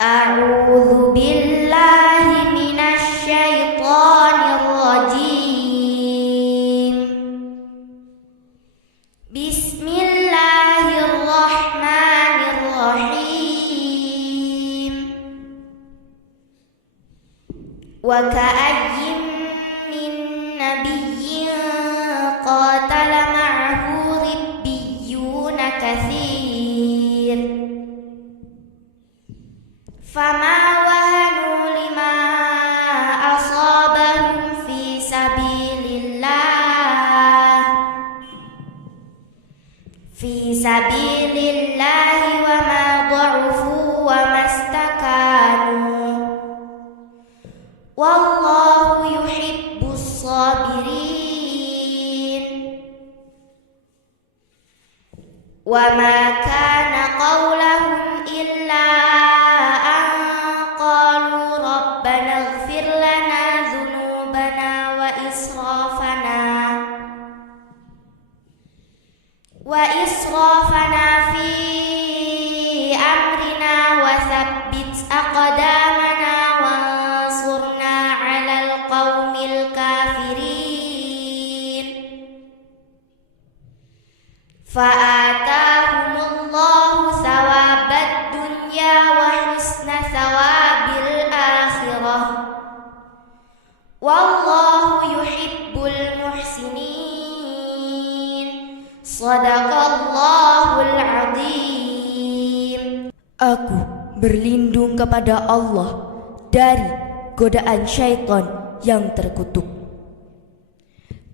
A'udzu billahi minasy syaithanir rajim. Bismillahirrahmanirrahim. Wa ka'ayyin min nabiyyin qatala ma'ahu ribbiyuna katsir. Fama wahanu lima asabahum fi sabilillahi wa ma dha'ufu wa mastakanu wallahu yuhibbus sabirin. Wa ma kana qawlahum illa wa israfana fi amrina wa thabbit aqdamana wansurna 'alal qaumil kafirin. Fa'atahumullahu thawabad dunya wa husna thawabil akhirah wallahu yuhibbul muhsinin. Shadaqallahul azim. Aku berlindung kepada Allah dari godaan syaitan yang terkutuk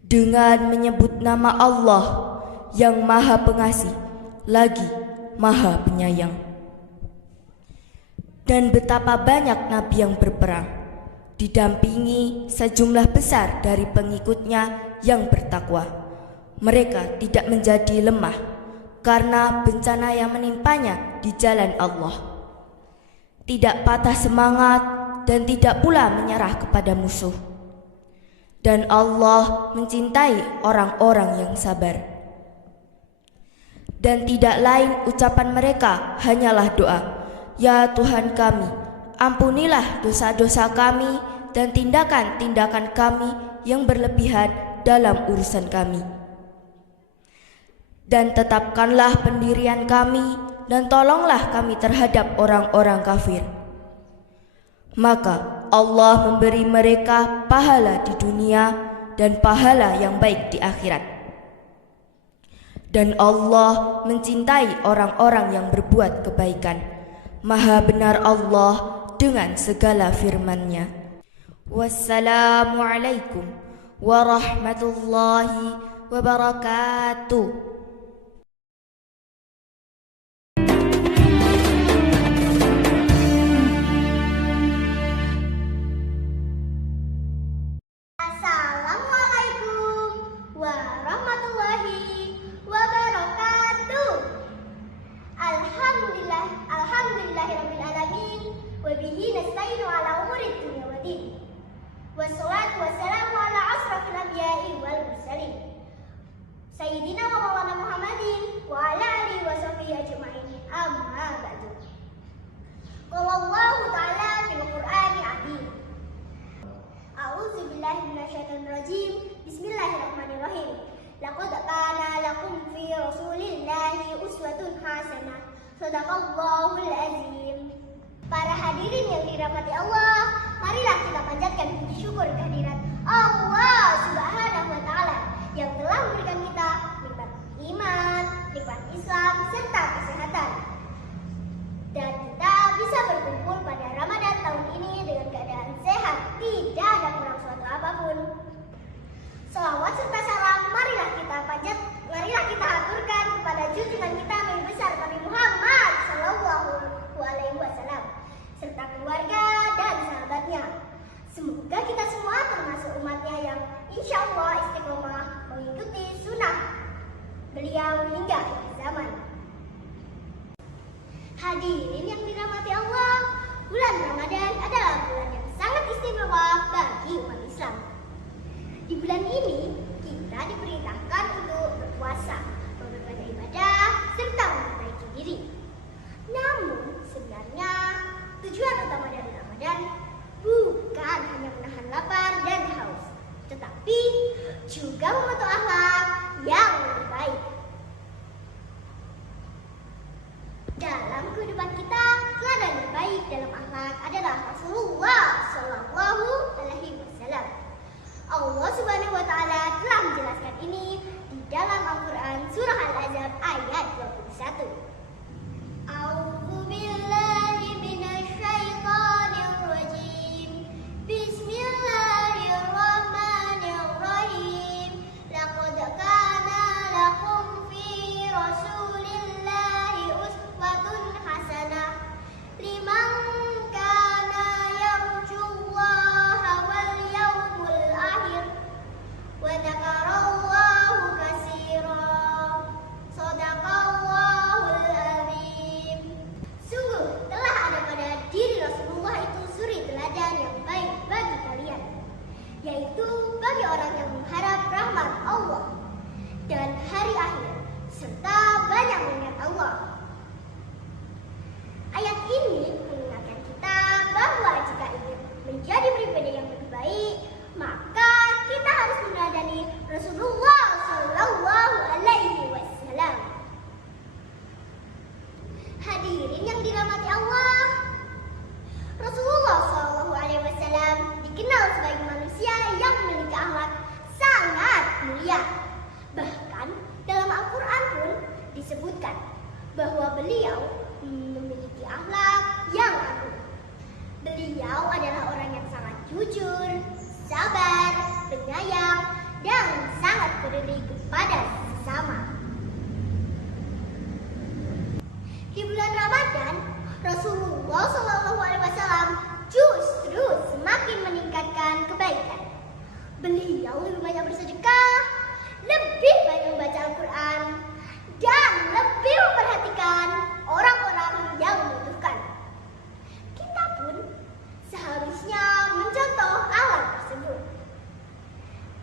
dengan menyebut nama Allah yang Maha Pengasih lagi Maha Penyayang. Dan betapa banyak nabi yang berperang didampingi sejumlah besar dari pengikutnya yang bertakwa. Mereka tidak menjadi lemah karena bencana yang menimpanya di jalan Allah. Tidak patah semangat dan tidak pula menyerah kepada musuh. Dan Allah mencintai orang-orang yang sabar. Dan tidak lain ucapan mereka hanyalah doa, "Ya Tuhan kami, ampunilah dosa-dosa kami dan tindakan-tindakan kami yang berlebihan dalam urusan kami. Dan tetapkanlah pendirian kami dan tolonglah kami terhadap orang-orang kafir." Maka Allah memberi mereka pahala di dunia dan pahala yang baik di akhirat. Dan Allah mencintai orang-orang yang berbuat kebaikan. Maha benar Allah dengan segala firman-Nya. Wassalamualaikum warahmatullahi wabarakatuh. Wassalatu wassalamu ala asrafil anbiya'i wal mursalin Sayyidina wa maulana Muhammadin wa ala alihi wa sahbihi ajma'in, amma ba'du. Qala Allahu ta'ala fil Qur'ani 'azim. A'udzu billahi minasyaitonir rajim. Bismillahirrahmanirrahim. Laqad kana lakum fi rasulillahi uswatun hasanah. Shadaqallahul azim. Para hadirin yang dirahmati Allah, marilah kita panjatkan puji syukur kehadirat Allah Subhanahu wa Ta'ala yang telah memberikan kita nikmat iman, nikmat Islam, serta kesehatan. Dan kita bisa berkumpul pada Ramadan tahun ini dengan keadaan sehat, tidak ada kurang suatu apapun. Shalawat serta salam marilah kita aturkan kepada junjungan kita Nabi besar Nabi Muhammad sallallahu alaihi wasallam serta keluarga dan sahabatnya. Semoga kita semua termasuk umatnya yang insya Allah istiqomah mengikuti sunnah beliau hingga akhir zaman. Hadirin yang dirahmati Allah, bulan Ramadan adalah bulan yang sangat istimewa bagi umat Islam. Di bulan ini kita diperintahkan untuk berpuasa, beribadah ibadah serta memperbaiki diri. Namun sebenarnya tujuan Dalam kehidupan kita, teladan terbaik dalam akhlak adalah Rasulullah Shallallahu Alaihi Wasallam. Allah Subhanahu Wa Taala telah menjelaskan ini di dalam Al-Quran surah Al-Ahzab ayat 21. A'udzu billahi minasy syaithanir rajim. Bismillahirrahmanirrahim. Laqad kana lakum fi Rasulillahi uswatun hasanah liman kana yarjullaha wal yawmul akhir wa dzakarallaha katsiran. Shadaqallahul azim. Sungguh telah ada pada diri Rasulullah itu suri teladan yang baik bagi kalian, yaitu bagi orang yang mengharap rahmat Allah dan hari akhir serta banyak mengingat Allah. Ayat ini mengingatkan kita bahwa jika ingin menjadi pribadi yang lebih baik, maka kita harus meneladani Rasulullah Shallallahu Alaihi Wasallam. Hadirin yang dirahmati Allah, Rasulullah Shallallahu Alaihi Wasallam dikenal sebagai manusia yang memiliki akhlak sangat mulia. Bahkan dalam Al-Quran pun disebutkan bahwa beliau memiliki akhlak yang agung. Beliau adalah orang yang sangat jujur, sabar, penyayang, dan sangat peduli kepada sesama. Di bulan Ramadan, Rasulullah SAW justru semakin meningkatkan kebaikan. Beliau lebih banyak bersedekah, lebih banyak membaca Al-Quran, dan lebih memperhatikan orang-orang yang membutuhkan. Kita pun seharusnya mencontoh akhlak tersebut.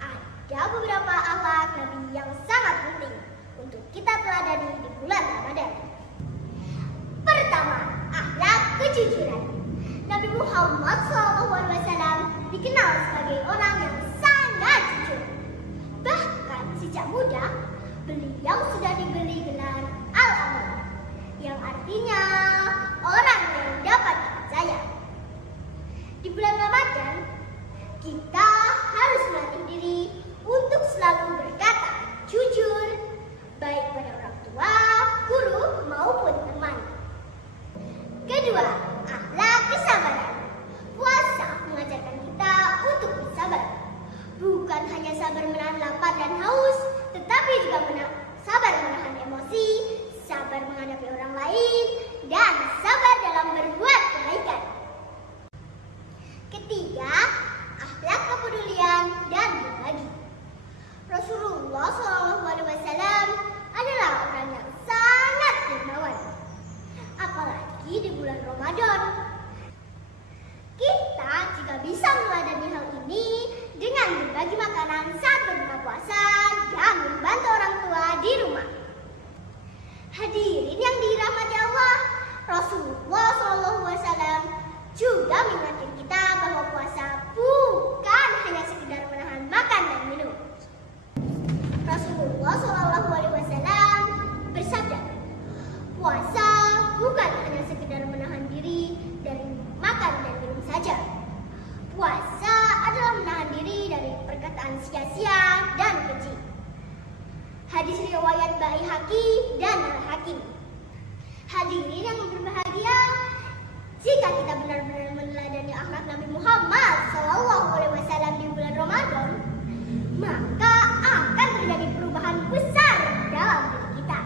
Ada beberapa akhlak Nabi yang sangat penting untuk kita teladani di bulan Ramadan. Pertama, akhlak kejujuran. Nabi Muhammad SAW dikenal sebagai orang yang sangat jujur. Bahkan sejak muda, beliau sudah diberi gelar Al-Amin, yang artinya orang yang dapat dipercaya. Di bulan Ramadan, kita harus melatih diri untuk selalu berkata jujur, baik pada orang tua, guru, maupun teman. Kedua, akhlak kesabaran. Puasa mengajarkan kita untuk bersabar. Bukan hanya sabar menahan lapar dan haus, tetapi juga sabar menahan emosi, sabar menghadapi orang lain, dan sabar dalam berbuat kebaikan. Ketiga, akhlak kepedulian dan berbagi. Rasulullah SAW adalah orang yang sangat dermawan, apalagi di bulan Ramadan. Kita jika bisa meladani hal ini dengan berbagi makanan saat berbuka puasa dan membantu orang tua di rumah. Hadirin yang dirahmati Allah, Rasulullah SAW juga mengingatkan kita bahwa puasa bukan hanya sekedar menahan makan dan minum. Rasulullah SAW bersabda, puasa bukan hanya sekedar menahan diri dari makan dan minum saja. Puasa adalah menahan diri dari perkataan sia-sia dan keji. Hadis riwayat Baihaqi dan Al-Hakim. Hadirin yang berbahagia, jika kita benar-benar meneladani akhlak Nabi Muhammad SAW di bulan Ramadan, maka akan terjadi perubahan besar dalam diri kita.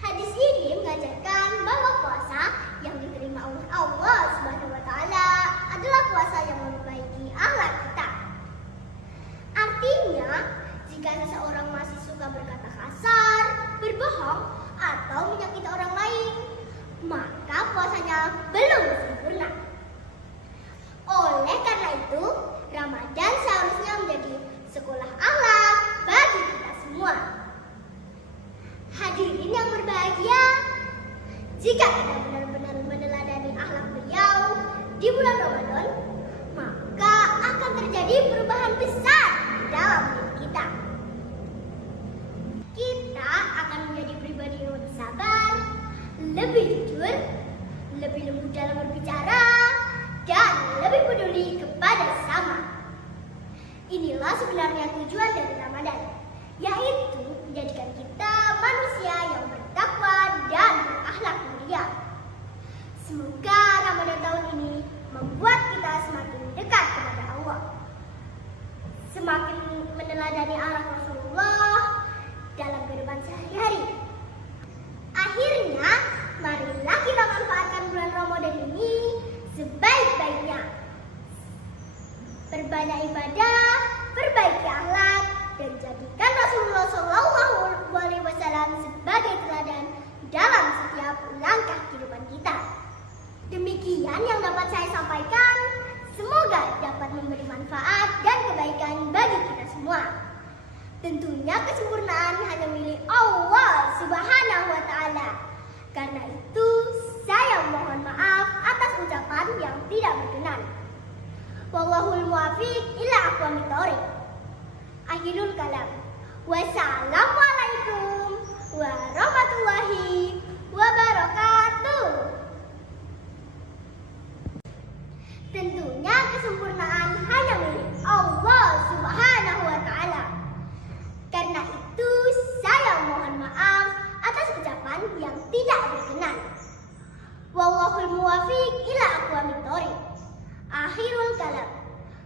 Hadis ini mengajarkan bahwa puasa yang diterima oleh Allah Subhanahu Wa Taala adalah puasa yang memperbaiki akhlak kita. Artinya, jika seseorang masih suka berkata kasar, berbohong, atau menyakiti orang lain, maka puasanya belum sempurna. Oleh karena itu, Ramadan seharusnya menjadi sekolah akhlak bagi kita semua. Hadirin yang berbahagia, jika kita benar-benar meneladani akhlak beliau di bulan Ramadan, maka akan terjadi perubahan besar dalam diri kita. Kita akan menjadi pribadi yang lebih sabar, lebih jujur, lebih lembut dalam berbicara, dan lebih peduli kepada sesama. Inilah sebenarnya tujuan dari Ramadan, yaitu menjadikan kita manusia yang bertakwa dan berakhlak mulia. Semoga Ramadan tahun ini membuat kita semakin dekat kepada Allah, semakin meneladani arah Rasulullah dalam kehidupan sehari-hari. Akhirnya, marilah kita manfaatkan bulan Ramadan ini sebaik-baiknya. Berbanyak ibadah, perbaiki akhlak, dan jadikan Rasulullah SAW sebagai teladan dalam setiap langkah kehidupan kita. Demikian yang dapat saya sampaikan. Semoga dapat memberi manfaat dan kebaikan bagi kita semua. Tentunya kesempurnaan hanya milik Allah Subhanahu wa Ta'ala. Karena itu, saya mohon maaf atas ucapan yang tidak berkenan. Wallahul muwaffiq ila aqwamit thoriq. Akhirul kalam. Wassalamualaikum warahmatullahi wabarakatuh. Tentunya kesempurnaan hanya milik Allah Subhanahu wa Ta'ala. Karena itu, saya mohon maaf atas ucapan yang tidak berkenan. Wallahul muwaffiq ila aqwamit thoriq. Akhirul kalam.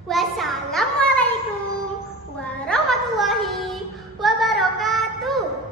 Wassalamualaikum warahmatullahi wabarakatuh.